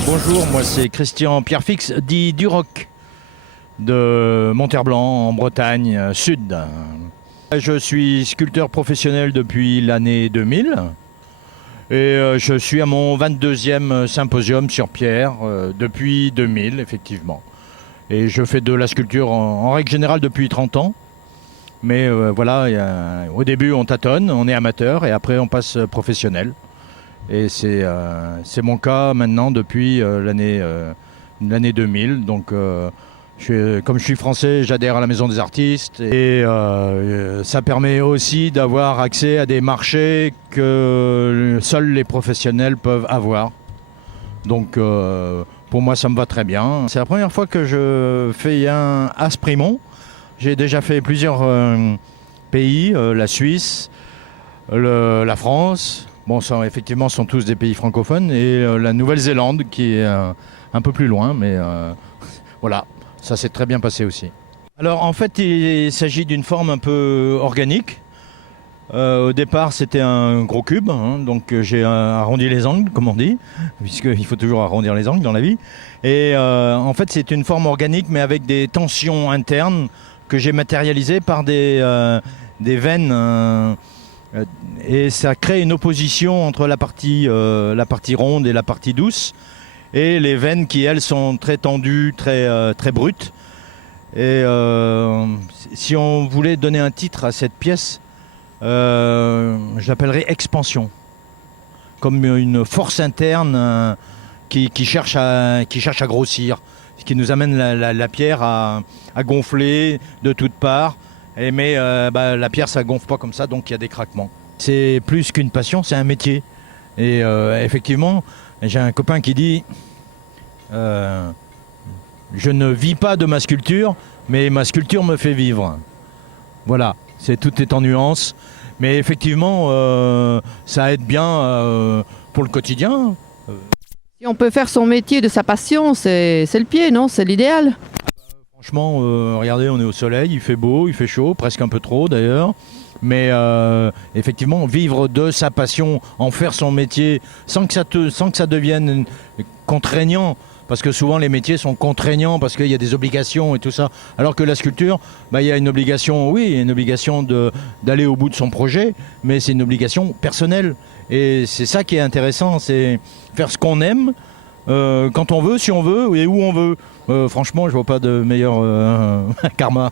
Bonjour, moi c'est Christian Pierre-Fix, dit Duroc, de Monterblanc, en Bretagne Sud. Je suis sculpteur professionnel depuis l'année 2000 et je suis à mon 22e symposium sur pierre depuis 2000, effectivement. Et je fais de la sculpture en règle générale depuis 30 ans. Mais voilà, au début on tâtonne, on est amateur et après on passe professionnel. Et c'est mon cas maintenant depuis l'année 2000. Donc comme je suis français, j'adhère à la Maison des Artistes. Et ça permet aussi d'avoir accès à des marchés que seuls les professionnels peuvent avoir. Donc pour moi ça me va très bien. C'est la première fois que je fais un Asprimont. J'ai déjà fait plusieurs pays, la Suisse, la France. Bon, effectivement, ce sont tous des pays francophones. Et la Nouvelle-Zélande, qui est un peu plus loin. Mais voilà, ça s'est très bien passé aussi. Alors, en fait, il s'agit d'une forme un peu organique. Au départ, c'était un gros cube. Donc, j'ai arrondi les angles, comme on dit, puisqu'il faut toujours arrondir les angles dans la vie. Et en fait, c'est une forme organique, mais avec des tensions internes que j'ai matérialisées par des veines. Et ça crée une opposition entre la partie ronde et la partie douce, et les veines qui, elles, sont très tendues, très brutes. Et si on voulait donner un titre à cette pièce, je l'appellerais Expansion, comme une force interne qui cherche à grossir, qui nous amène la pierre à gonfler de toutes parts. Mais la pierre, ça gonfle pas comme ça, donc il y a des craquements. C'est plus qu'une passion, c'est un métier. Et effectivement, j'ai un copain qui dit je ne vis pas de ma sculpture, mais ma sculpture me fait vivre. Voilà, tout est en nuances. Mais effectivement, ça aide bien pour le quotidien. Si on peut faire son métier de sa passion, c'est le pied, non? C'est l'idéal. Franchement, regardez, on est au soleil, il fait beau, il fait chaud, presque un peu trop d'ailleurs. Mais effectivement, vivre de sa passion, en faire son métier, sans que ça devienne contraignant. Parce que souvent les métiers sont contraignants parce qu'il y a des obligations et tout ça. Alors que la sculpture, il y a une obligation, oui, une obligation d'aller au bout de son projet, mais c'est une obligation personnelle. Et c'est ça qui est intéressant, c'est faire ce qu'on aime, quand on veut, si on veut et où on veut. Franchement, je vois pas de meilleur karma.